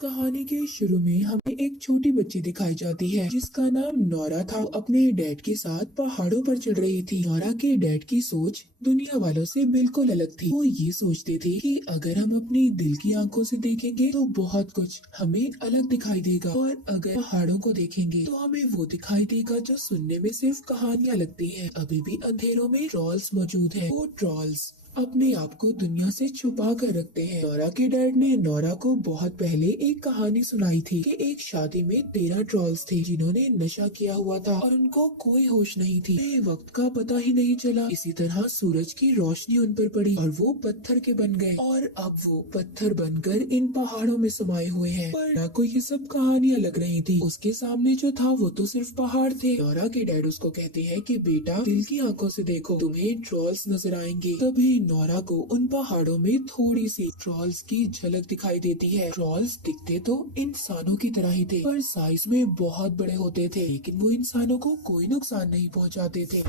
कहानी के शुरू में हमें एक छोटी बच्ची दिखाई जाती है जिसका नाम नोरा था। वो अपने डैड के साथ पहाड़ों पर चढ़ रही थी। नोरा के डैड की सोच दुनिया वालों से बिल्कुल अलग थी। वो ये सोचते थे कि अगर हम अपनी दिल की आंखों से देखेंगे तो बहुत कुछ हमें अलग दिखाई देगा, और अगर पहाड़ों को देखेंगे तो हमें वो दिखाई देगा जो सुनने में सिर्फ कहानियां लगती हैं। अभी भी अंधेरों में ट्रॉल्स मौजूद हैं। वो ट्रॉल्स अपने आप को दुनिया से छुपा कर रखते हैं। नोरा के डैड ने नोरा को बहुत पहले एक कहानी सुनाई थी कि एक शादी में 13 ट्रॉल्स थे जिन्होंने नशा किया हुआ था और उनको कोई होश नहीं थी। वक्त का पता ही नहीं चला। इसी तरह सूरज की रोशनी उन पर पड़ी और वो पत्थर के बन गए, और अब वो पत्थर बनकर इन पहाड़ों में समाये हुए हैं। पर नोरा को ये सब कहानियां लग रही थी। उसके सामने जो था वो तो सिर्फ पहाड़ थे। नोरा के डैड उसको कहते हैं कि बेटा, दिल की आंखों से देखो, तुम्हें ट्रॉल्स नजर आएंगे। तभी नोरा को उन पहाड़ों में थोड़ी सी ट्रॉल्स की झलक दिखाई देती है। ट्रॉल्स दिखते तो इंसानों की तरह ही थे, पर साइज में बहुत बड़े होते थे, लेकिन वो इंसानों को कोई नुकसान नहीं पहुंचाते थे।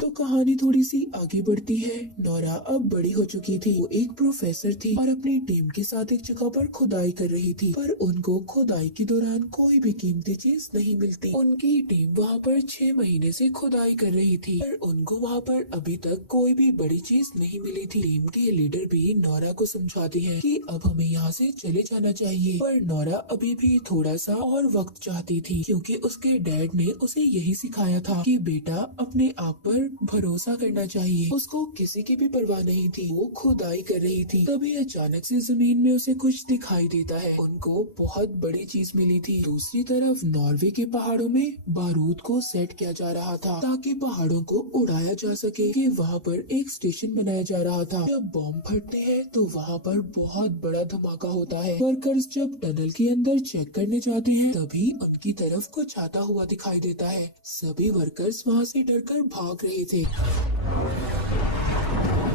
तो कहानी थोड़ी सी आगे बढ़ती है। नोरा अब बड़ी हो चुकी थी। वो एक प्रोफेसर थी और अपनी टीम के साथ एक जगह पर खुदाई कर रही थी, पर उनको खुदाई के दौरान कोई भी कीमती चीज नहीं मिलती। उनकी टीम वहाँ पर 6 महीने से खुदाई कर रही थी, पर उनको वहाँ पर अभी तक कोई भी बड़ी चीज नहीं मिली थी। टीम के लीडर भी नोरा को समझाती है कि अब हमें यहाँ से चले जाना चाहिए, पर नोरा अभी भी थोड़ा सा और वक्त चाहती थी, क्योंकि उसके डैड ने उसे यही सिखाया था कि बेटा, अपने आप पर भरोसा करना चाहिए। उसको किसी की भी परवाह नहीं थी। वो खुदाई कर रही थी। तभी अचानक से जमीन में उसे कुछ दिखाई देता है। उनको बहुत बड़ी चीज मिली थी। दूसरी तरफ नॉर्वे के पहाड़ों में बारूद को सेट किया जा रहा था ताकि पहाड़ों को उड़ाया जा सके। कि वहाँ पर एक स्टेशन बनाया जा रहा था। जब बॉम्ब फटते हैं तो वहाँ पर बहुत बड़ा धमाका होता है। वर्कर्स जब टनल के अंदर चेक करने जाते हैं तभी उनकी तरफ कुछ आता हुआ दिखाई देता है। सभी वर्कर्स वहाँ से डरकर भाग रहे थे।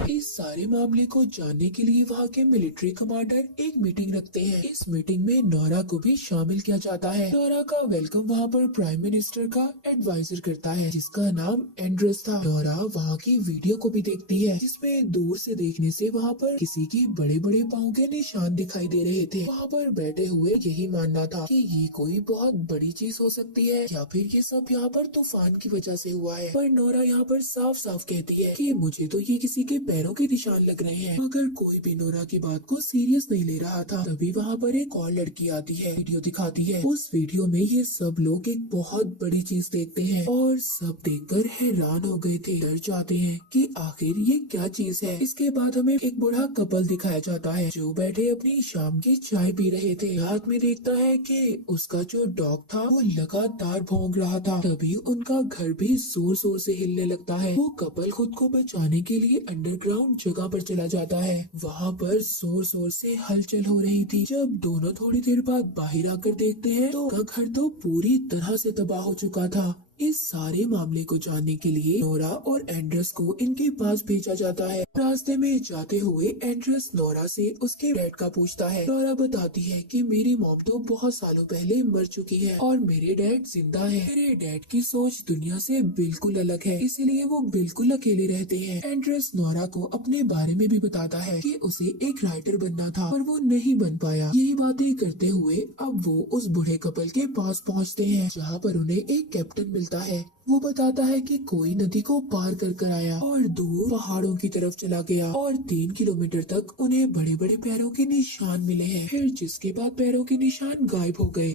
इस सारे मामले को जानने के लिए वहाँ के मिलिट्री कमांडर एक मीटिंग रखते हैं। इस मीटिंग में नोरा को भी शामिल किया जाता है। नोरा का वेलकम वहाँ पर प्राइम मिनिस्टर का एडवाइजर करता है जिसका नाम एंड्रस था। नोरा वहाँ की वीडियो को भी देखती है जिसमें दूर से देखने से वहाँ पर किसी के बड़े बड़े पाँव के निशान दिखाई दे रहे थे। वहाँ पर बैठे हुए यही मानना था कि ये कोई बहुत बड़ी चीज हो सकती है, या फिर ये सब यहाँ पर तूफान की वजह से हुआ है। पर नोरा यहाँ पर साफ साफ कहती है कि मुझे तो ये किसी के पैरों के निशान लग रहे हैं। मगर कोई भी नोरा की बात को सीरियस नहीं ले रहा था। तभी वहाँ पर एक और लड़की आती है, वीडियो दिखाती है। उस वीडियो में ये सब लोग एक बहुत बड़ी चीज देखते हैं और सब देखकर हैरान हो गए थे, डर जाते हैं कि आखिर ये क्या चीज है। इसके बाद हमें एक बूढ़ा कपल दिखाया जाता है जो बैठे अपनी शाम की चाय पी रहे थे। रात में देखता है कि उसका जो डॉग था वो लगातार भौंक रहा था। तभी उनका घर भी जोर जोर से हिलने लगता है। वो कपल खुद को बचाने के लिए अंडरग्राउंड जगह पर चला जाता है। वहाँ पर जोर जोर से हलचल हो रही थी। जब दोनों थोड़ी देर बाद बाहर आकर देखते हैं तो उनका घर तो पूरी तरह से तबाह हो चुका था। इस सारे मामले को जानने के लिए नोरा और एंड्रस को इनके पास भेजा जाता है। रास्ते में जाते हुए एंड्रस नोरा से उसके डैड का पूछता है। नोरा बताती है कि मेरी मॉम तो बहुत सालों पहले मर चुकी है और मेरे डैड जिंदा है। मेरे डैड की सोच दुनिया से बिल्कुल अलग है, इसीलिए वो बिल्कुल अकेले रहते हैं। एंड्रस नोरा को अपने बारे में भी बताता है कि उसे एक राइटर बनना था पर वो नहीं बन पाया। यही बातें करते हुए अब वो उस बूढ़े कपल के पास पहुँचते हैं जहाँ पर उन्हें एक कैप्टन मिलता है। वो बताता है कि कोई नदी को पार कर आया और दूर पहाड़ों की तरफ चला गया और 3 किलोमीटर तक उन्हें बड़े बड़े पैरों के निशान मिले हैं। फिर जिसके बाद पैरों के निशान गायब हो गए।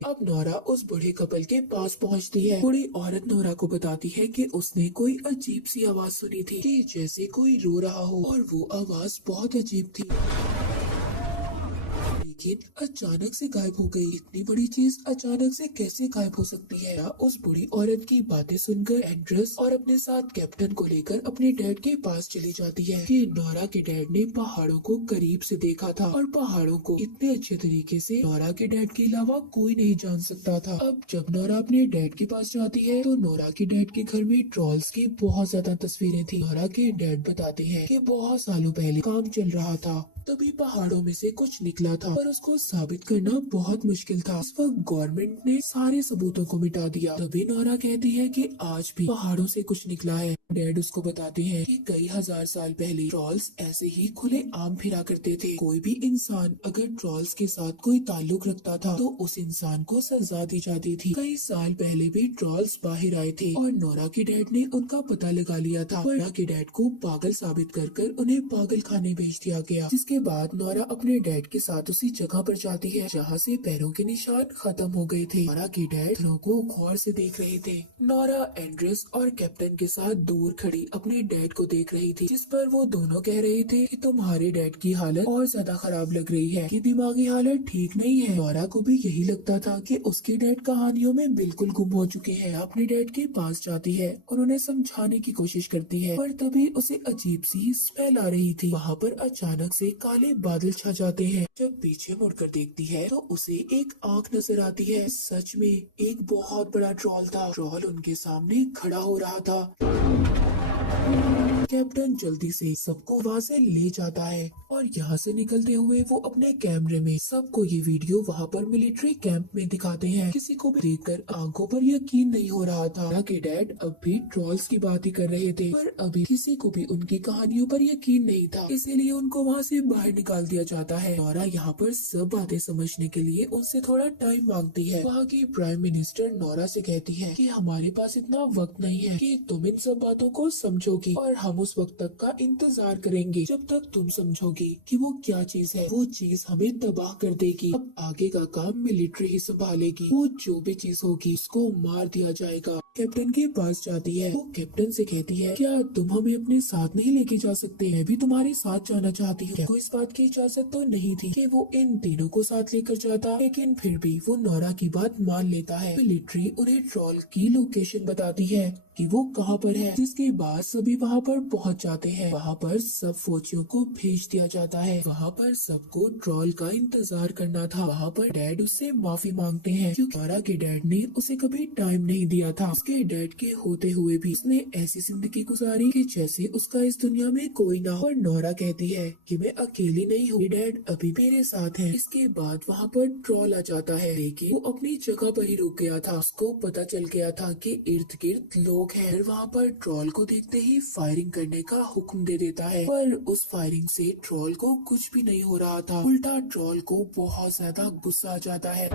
अब नोरा उस बूढ़े कपल के पास पहुंचती है। बूढ़ी औरत नोरा को बताती है कि उसने कोई अजीब सी आवाज सुनी थी कि जैसे कोई रो रहा हो, और वो आवाज बहुत अजीब थी लेकिन अचानक से गायब हो गई। इतनी बड़ी चीज अचानक से कैसे गायब हो सकती है। उस बूढ़ी औरत की बातें सुनकर एंड्रस और अपने साथ कैप्टन को लेकर अपने डैड के पास चली जाती है। कि नोरा के डैड ने पहाड़ों को करीब से देखा था और पहाड़ों को इतने अच्छे तरीके से नोरा के डैड के अलावा कोई नहीं जान सकता था। अब जब नोरा अपने डैड के पास जाती है तो नोरा के डैड के घर में ट्रॉल्स की बहुत ज्यादा तस्वीरें थी। नोरा के डैड बताते हैं कि बहुत सालों पहले काम चल रहा था तभी पहाड़ों में से कुछ निकला था, पर उसको साबित करना बहुत मुश्किल था। इस वक्त गवर्नमेंट ने सारे सबूतों को मिटा दिया। तभी नोरा कहती है कि आज भी पहाड़ों से कुछ निकला है। डैड उसको बताते हैं कि कई हजार साल पहले ट्रॉल्स ऐसे ही खुले आम फिरा करते थे। कोई भी इंसान अगर ट्रॉल्स के साथ कोई ताल्लुक रखता था तो उस इंसान को सजा दी जाती थी। कई साल पहले भी ट्रॉल्स बाहर आए थे और नोरा के डैड ने उनका पता लगा लिया था। नोरा के डैड को पागल साबित कर उन्हें पागल खाने भेज दिया गया। जिसके बाद नोरा अपने डैड के साथ उसी जगह पर जाती है जहाँ से पैरों के निशान खत्म हो गए थे। नोरा के डैड पत्थरों को गौर से देख रहे थे। नोरा एंड्रेस और कैप्टन के साथ दूर खड़ी अपने डैड को देख रही थी, जिस पर वो दोनों कह रहे थे कि तुम्हारे डैड की हालत और ज्यादा खराब लग रही है, कि दिमागी हालत ठीक नहीं है। नोरा को भी यही लगता था कि उसके डैड कहानियों में बिल्कुल गुम हो चुके हैं। अपने डैड के पास जाती है और उन्हें समझाने की कोशिश करती है, पर तभी उसे अजीब सी स्मेल आ रही थी। वहाँ पर अचानक से काले बादल छा जाते हैं। जब पीछे मुड़कर देखती है तो उसे एक आंख नजर आती है। सच में एक बहुत बड़ा ट्रॉल था। ट्रॉल उनके सामने खड़ा हो रहा था। कैप्टन जल्दी से सबको वहाँ से ले जाता है और यहाँ से निकलते हुए वो अपने कैमरे में सबको ये वीडियो वहाँ पर मिलिट्री कैंप में दिखाते हैं। किसी को भी देखकर आंखों पर यकीन नहीं हो रहा था। नोरा के डैड अब भी ट्रॉल्स की बात ही कर रहे थे, पर अभी किसी को भी उनकी कहानियों पर यकीन नहीं था, इसीलिए उनको वहाँ से बाहर निकाल दिया जाता है। नोरा यहाँ पर सब बातें समझने के लिए उनसे थोड़ा टाइम मांगती है। वहाँ की प्राइम मिनिस्टर नोरा से कहती है कि हमारे पास इतना वक्त नहीं है कि तुम इन सब बातों को समझोगी, और हम उस वक्त तक का इंतजार करेंगे जब तक तुम समझोगी कि वो क्या चीज है। वो चीज हमें तबाह कर देगी। अब आगे का काम मिलिट्री ही संभालेगी। वो जो भी चीज होगी उसको मार दिया जाएगा। कैप्टन के पास जाती है। वो कैप्टन से कहती है, क्या तुम हमें अपने साथ नहीं लेके जा सकते? मैं भी तुम्हारे साथ जाना चाहती हूँ। को इस बात की इजाजत तो नहीं थी कि वो इन तीनों को साथ लेकर जाता, लेकिन फिर भी वो नोरा की बात मान लेता है। मिलिट्री उन्हें ट्रॉल की लोकेशन बताती है कि वो कहाँ पर है, जिसके बाद सभी वहाँ पर पहुँच जाते हैं। वहाँ पर सब फौजियों को भेज दिया जाता है। वहाँ पर सबको ट्रॉल का इंतजार करना था। वहाँ पर डैड उससे माफी मांगते हैं क्योंकि नोरा के डैड ने उसे कभी टाइम नहीं दिया था। उसके डैड के होते हुए भी उसने ऐसी जिंदगी गुजारी कि जैसे उसका इस दुनिया में कोई ना हो। और नोरा कहती है कि मैं अकेली नहीं हूँ, डैड अभी मेरे साथ है। इसके बाद वहाँ पर ट्रॉल आ जाता है, लेकिन वो अपनी जगह पर ही रुक गया था। उसको पता चल गया था कि इर्द गिर्द लोग हैं। वहाँ पर ट्रॉल को देखते ही फायरिंग करने का हुक्म दे देता है, पर उस फायरिंग से ट्रॉल को कुछ भी नहीं हो रहा था। उल्टा ट्रॉल को बहुत ज्यादा गुस्सा आ जाता है।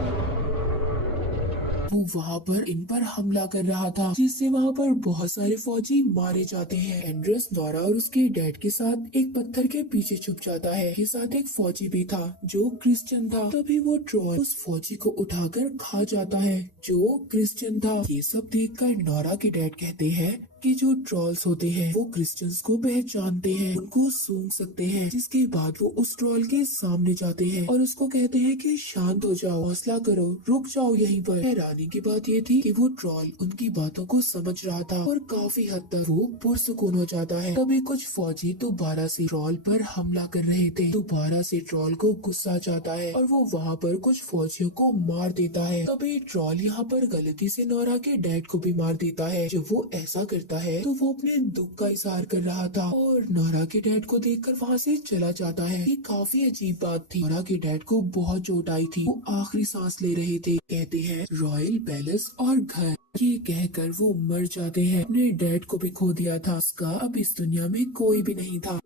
वो वहाँ पर इन पर हमला कर रहा था, जिससे वहाँ पर बहुत सारे फौजी मारे जाते हैं। एंड्रेस नोरा और उसके डैड के साथ एक पत्थर के पीछे छुप जाता है। के साथ एक फौजी भी था जो क्रिश्चियन था। तभी वो ट्रॉल उस फौजी को उठाकर खा जाता है जो क्रिश्चियन था। ये सब देखकर नोरा के डैड कहते हैं कि जो ट्रॉल्स होते हैं वो क्रिश्चियंस को पहचानते हैं, उनको सूंघ सकते हैं। जिसके बाद वो उस ट्रॉल के सामने जाते हैं और उसको कहते हैं कि शांत हो जाओ, हौसला करो, रुक जाओ यहीं पर। हैरानी की बात ये थी कि वो ट्रॉल उनकी बातों को समझ रहा था और काफी हद तक वो पुरसुकून हो जाता है। तभी कुछ फौजी दोबारा से ट्रॉल पर हमला कर रहे थे। दोबारा से ट्रॉल को गुस्सा जाता है और वो वहाँ पर कुछ फौजियों को मार देता है। तभी ट्रॉल यहाँ पर गलती से नोरा के डैड को भी मार देता है। जब वो ऐसा करता है तो वो अपने दुख का इजहार कर रहा था और नोरा के डैड को देखकर वहाँ से चला जाता है। ये काफी अजीब बात थी। नोरा के डैड को बहुत चोट आई थी। वो आखिरी सांस ले रहे थे। कहते हैं रॉयल पैलेस और घर, ये कहकर वो मर जाते हैं। अपने डैड को भी खो दिया था। उसका अब इस दुनिया में कोई भी नहीं था।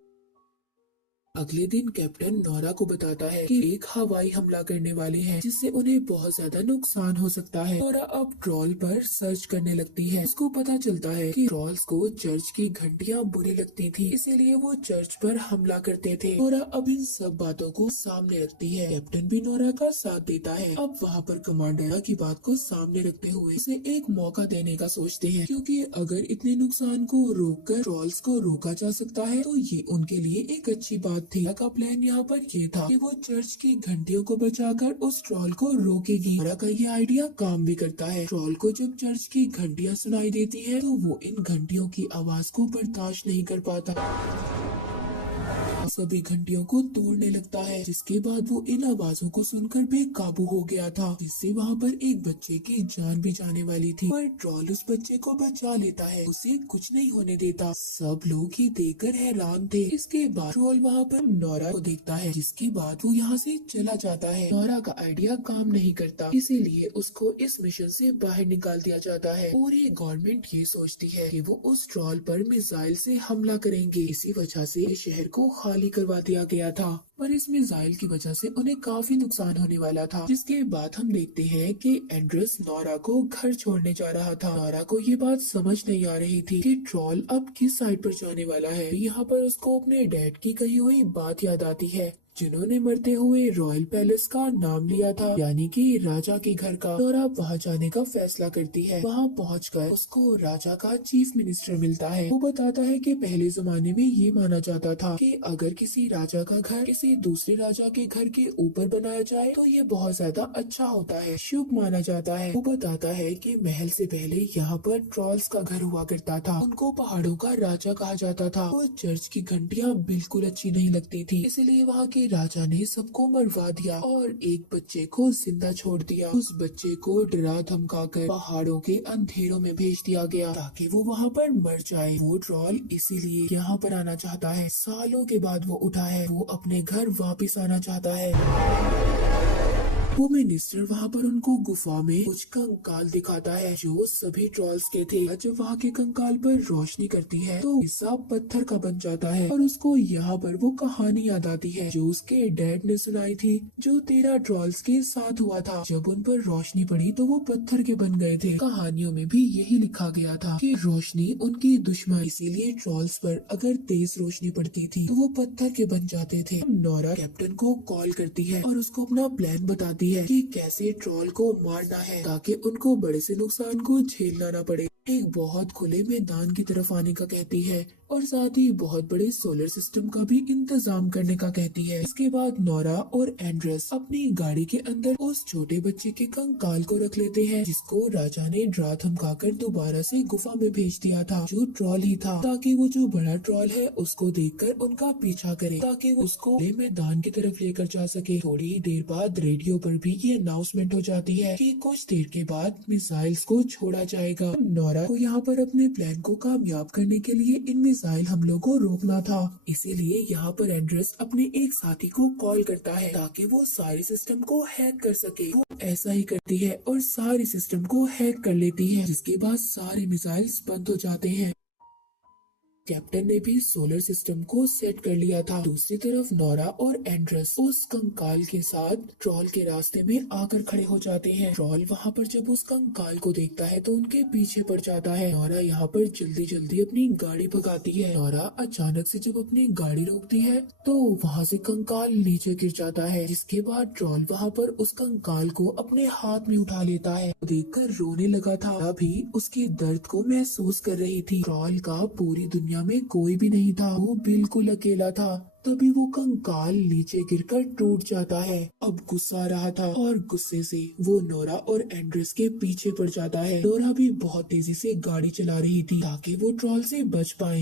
अगले दिन कैप्टन नोरा को बताता है कि एक हवाई हमला करने वाले हैं, जिससे उन्हें बहुत ज्यादा नुकसान हो सकता है। नोरा अब ट्रॉल पर सर्च करने लगती है। उसको पता चलता है कि ट्रॉल्स को चर्च की घंटियां बुरी लगती थी, इसीलिए वो चर्च पर हमला करते थे। नोरा अब इन सब बातों को सामने रखती है। कैप्टन भी नोरा का साथ देता है। अब वहाँ पर कमांडर की बात को सामने रखते हुए उसे एक मौका देने का सोचते हैं, क्योंकि अगर इतने नुकसान को रोककर ट्रॉल्स को रोका जा सकता है तो ये उनके लिए एक अच्छी बात थी। का प्लान यहाँ पर ये था कि वो चर्च की घंटियों को बचाकर उस ट्रॉल को रोकेगी। नोरा का ये आइडिया काम भी करता है। ट्रॉल को जब चर्च की घंटियाँ सुनाई देती है तो वो इन घंटियों की आवाज को बर्दाश्त नहीं कर पाता। सभी घंटियों को तोड़ने लगता है, जिसके बाद वो इन आवाजों को सुनकर बेकाबू हो गया था, जिससे वहाँ पर एक बच्चे की जान भी जाने वाली थी। पर ट्रॉल उस बच्चे को बचा लेता है, उसे कुछ नहीं होने देता। सब लोग ही देखकर हैरान थे। इसके बाद ट्रॉल वहाँ पर नोरा को देखता है, जिसके बाद वो यहाँ से चला जाता है। नोरा का आइडिया काम नहीं करता, इसीलिए उसको इस मिशन से बाहर निकाल दिया जाता है और ये गवर्नमेंट ये सोचती है कि वो उस ट्रॉल पर मिसाइल से हमला करेंगे। इसी वजह से इस शहर को खाली करवा दिया गया था, पर इस मिसाइल की वजह से उन्हें काफी नुकसान होने वाला था। जिसके बाद हम देखते हैं कि एंड्रस नोरा को घर छोड़ने जा रहा था। नोरा को ये बात समझ नहीं आ रही थी कि ट्रॉल अब किस साइड पर जाने वाला है। यहाँ पर उसको अपने डैड की कही हुई बात याद आती है, जिन्होंने मरते हुए रॉयल पैलेस का नाम लिया था, यानी कि राजा के घर का। नोरा वहाँ जाने का फैसला करती है। वहाँ पहुंचकर उसको राजा का चीफ मिनिस्टर मिलता है। वो बताता है कि पहले जमाने में ये माना जाता था कि अगर किसी राजा का घर किसी दूसरे राजा के घर के ऊपर बनाया जाए तो ये बहुत ज्यादा अच्छा होता है, शुभ माना जाता है। वो बताता है कि महल से पहले यहाँ पर ट्रॉल्स का घर हुआ करता था, उनको पहाड़ों का राजा कहा जाता था। वो चर्च की घंटियाँ बिल्कुल अच्छी नहीं लगती थी, इसलिए वहाँ के राजा ने सबको मरवा दिया और एक बच्चे को जिंदा छोड़ दिया। उस बच्चे को डरा धमका कर पहाड़ों के अंधेरों में भेज दिया गया ताकि वो वहाँ पर मर जाए। वो ट्रॉल इसीलिए यहाँ पर आना चाहता है। सालों के बाद वो उठा है, वो अपने घर वापस आना चाहता है। वो मिनिस्टर वहाँ पर उनको गुफा में कुछ कंकाल दिखाता है जो सभी ट्रॉल्स के थे। जब वहाँ के कंकाल पर रोशनी करती है तो हिस्सा पत्थर का बन जाता है और उसको यहाँ पर वो कहानी याद आती है जो उसके डैड ने सुनाई थी, जो 13 ट्रॉल्स के साथ हुआ था। जब उन पर रोशनी पड़ी तो वो पत्थर के बन गए थे। कहानियों में भी यही लिखा गया था कि रोशनी उनकी दुश्मन, इसीलिए ट्रॉल्स पर अगर तेज रोशनी पड़ती थी तो वो पत्थर के बन जाते थे। नोरा कैप्टन को कॉल करती है और उसको अपना प्लान बताती है कि कैसे ट्रॉल को मारना है ताकि उनको बड़े से नुकसान को झेलना न पड़े। एक बहुत खुले मैदान की तरफ आने का कहती है और साथ ही बहुत बड़े सोलर सिस्टम का भी इंतजाम करने का कहती है। इसके बाद नोरा और एंड्रस अपनी गाड़ी के अंदर उस छोटे बच्चे के कंकाल को रख लेते हैं, जिसको राजा ने डरा धमकाकर दोबारा से गुफा में भेज दिया था, जो ट्रॉल ही था, ताकि वो जो बड़ा ट्रॉल है उसको देखकर उनका पीछा करे ताकि वो उसको मैदान की तरफ लेकर जा सके। थोड़ी ही देर बाद रेडियो पर भी ये अनाउंसमेंट हो जाती है कि कुछ देर के बाद मिसाइल्स को छोड़ा जाएगा। नोरा को यहाँ पर अपने प्लान को कामयाब करने के लिए इन मिसाइल हमलों को रोकना था, इसीलिए यहाँ पर एंड्रस अपने एक साथी को कॉल करता है ताकि वो सारे सिस्टम को हैक कर सके। वो ऐसा ही करती है और सारी सिस्टम को हैक कर लेती है, जिसके बाद सारे मिसाइल्स बंद हो जाते हैं। कैप्टन ने भी सोलर सिस्टम को सेट कर लिया था। दूसरी तरफ नोरा और एंड्रस उस कंकाल के साथ ट्रॉल के रास्ते में आकर खड़े हो जाते हैं। ट्रॉल वहाँ पर जब उस कंकाल को देखता है तो उनके पीछे पड़ जाता है। नोरा यहाँ पर जल्दी जल्दी अपनी गाड़ी भगाती है। नोरा अचानक से जब अपनी गाड़ी रोकती है तो वहाँ से कंकाल नीचे गिर जाता है, जिसके बाद ट्रॉल वहाँ पर उस कंकाल को अपने हाथ में उठा लेता है। देखकर रोने लगा था, अभी उसके दर्द को महसूस कर रही थी। ट्रॉल का पूरी दुनिया में कोई भी नहीं था, वो बिल्कुल अकेला था। तभी वो कंकाल नीचे गिरकर टूट जाता है। अब गुस्सा आ रहा था और गुस्से से वो नोरा और एंड्रस के पीछे पड़ जाता है। नोरा भी बहुत तेजी से गाड़ी चला रही थी ताकि वो ट्रॉल से बच पाए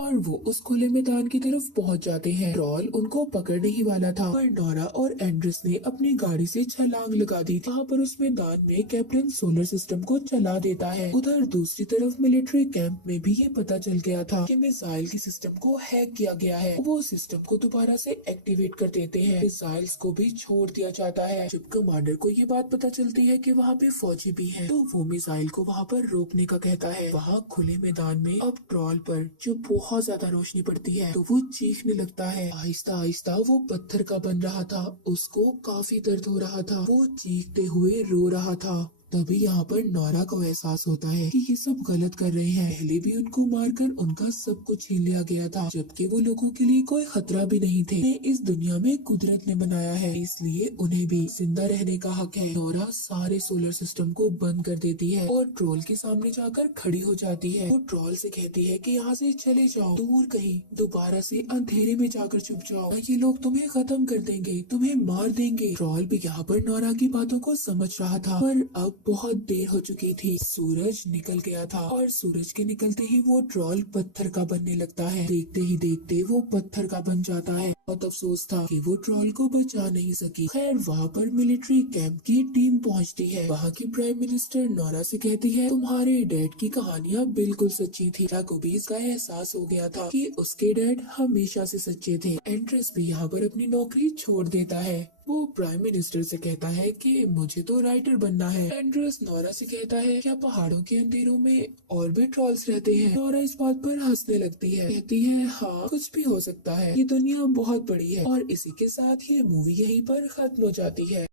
और वो उस खुले मैदान की तरफ पहुंच जाते हैं। ट्रॉल उनको पकड़ने ही वाला था, पर नोरा और एंड्रस ने अपनी गाड़ी से छलांग लगा दी थी। वहाँ पर उस मैदान में कैप्टन सोलर सिस्टम को चला देता है। उधर दूसरी तरफ मिलिट्री कैंप में भी ये पता चल गया था कि मिसाइल की सिस्टम को हैक किया गया है। वो सिस्टम को दोबारा से एक्टिवेट कर देते हैं। मिसाइल्स को भी छोड़ दिया जाता है। जब कमांडर को ये बात पता चलती है कि वहाँ पे फौजी भी हैं, तो वो मिसाइल को वहाँ पर रोकने का कहता है। वहाँ खुले मैदान में अब ट्रॉल पर जो बहुत ज्यादा रोशनी पड़ती है तो वो चीखने लगता है। आहिस्ता आहिस्ता वो पत्थर का बन रहा था, उसको काफी दर्द हो रहा था, वो चीखते हुए रो रहा था। तभी यहाँ पर नोरा को एहसास होता है कि ये सब गलत कर रहे हैं। पहले भी उनको मारकर उनका सब कुछ छीन लिया गया था, जबकि वो लोगों के लिए कोई खतरा भी नहीं थे। इस दुनिया में कुदरत ने बनाया है, इसलिए उन्हें भी जिंदा रहने का हक है। नोरा सारे सोलर सिस्टम को बंद कर देती है और ट्रॉल के सामने जाकर खड़ी हो जाती है। वो ट्रॉल से कहती है कि यहाँ से चले जाओ, दूर कहीं, दोबारा से अंधेरे में जाकर छुप जाओ, ये लोग तुम्हें खत्म कर देंगे, तुम्हें मार देंगे। ट्रॉल भी यहाँ पर नोरा की बातों को समझ रहा था, पर अब बहुत देर हो चुकी थी। सूरज निकल गया था और सूरज के निकलते ही वो ट्रॉल पत्थर का बनने लगता है। देखते ही देखते वो पत्थर का बन जाता है। बहुत अफसोस था कि वो ट्रॉल को बचा नहीं सकी। खैर वहाँ पर मिलिट्री कैंप की टीम पहुँचती है। वहाँ की प्राइम मिनिस्टर नोरा से कहती है, तुम्हारे डैड की कहानियाँ बिल्कुल सच्ची थी। को भी इसका एहसास हो गया था कि उसके डैड हमेशा से सच्चे थे। एंड्रेस भी यहाँ पर अपनी नौकरी छोड़ देता है। वो प्राइम मिनिस्टर से कहता है कि मुझे तो राइटर बनना है। एंड्रेस नोरा से कहता है, क्या पहाड़ों के अंधेरों में और भी ट्रॉल्स रहते हैं? नोरा इस बात पर हंसने लगती है, कहती है हाँ कुछ भी हो सकता है, ये दुनिया बहुत बड़ी है। और इसी के साथ ये मूवी यहीं पर खत्म हो जाती है।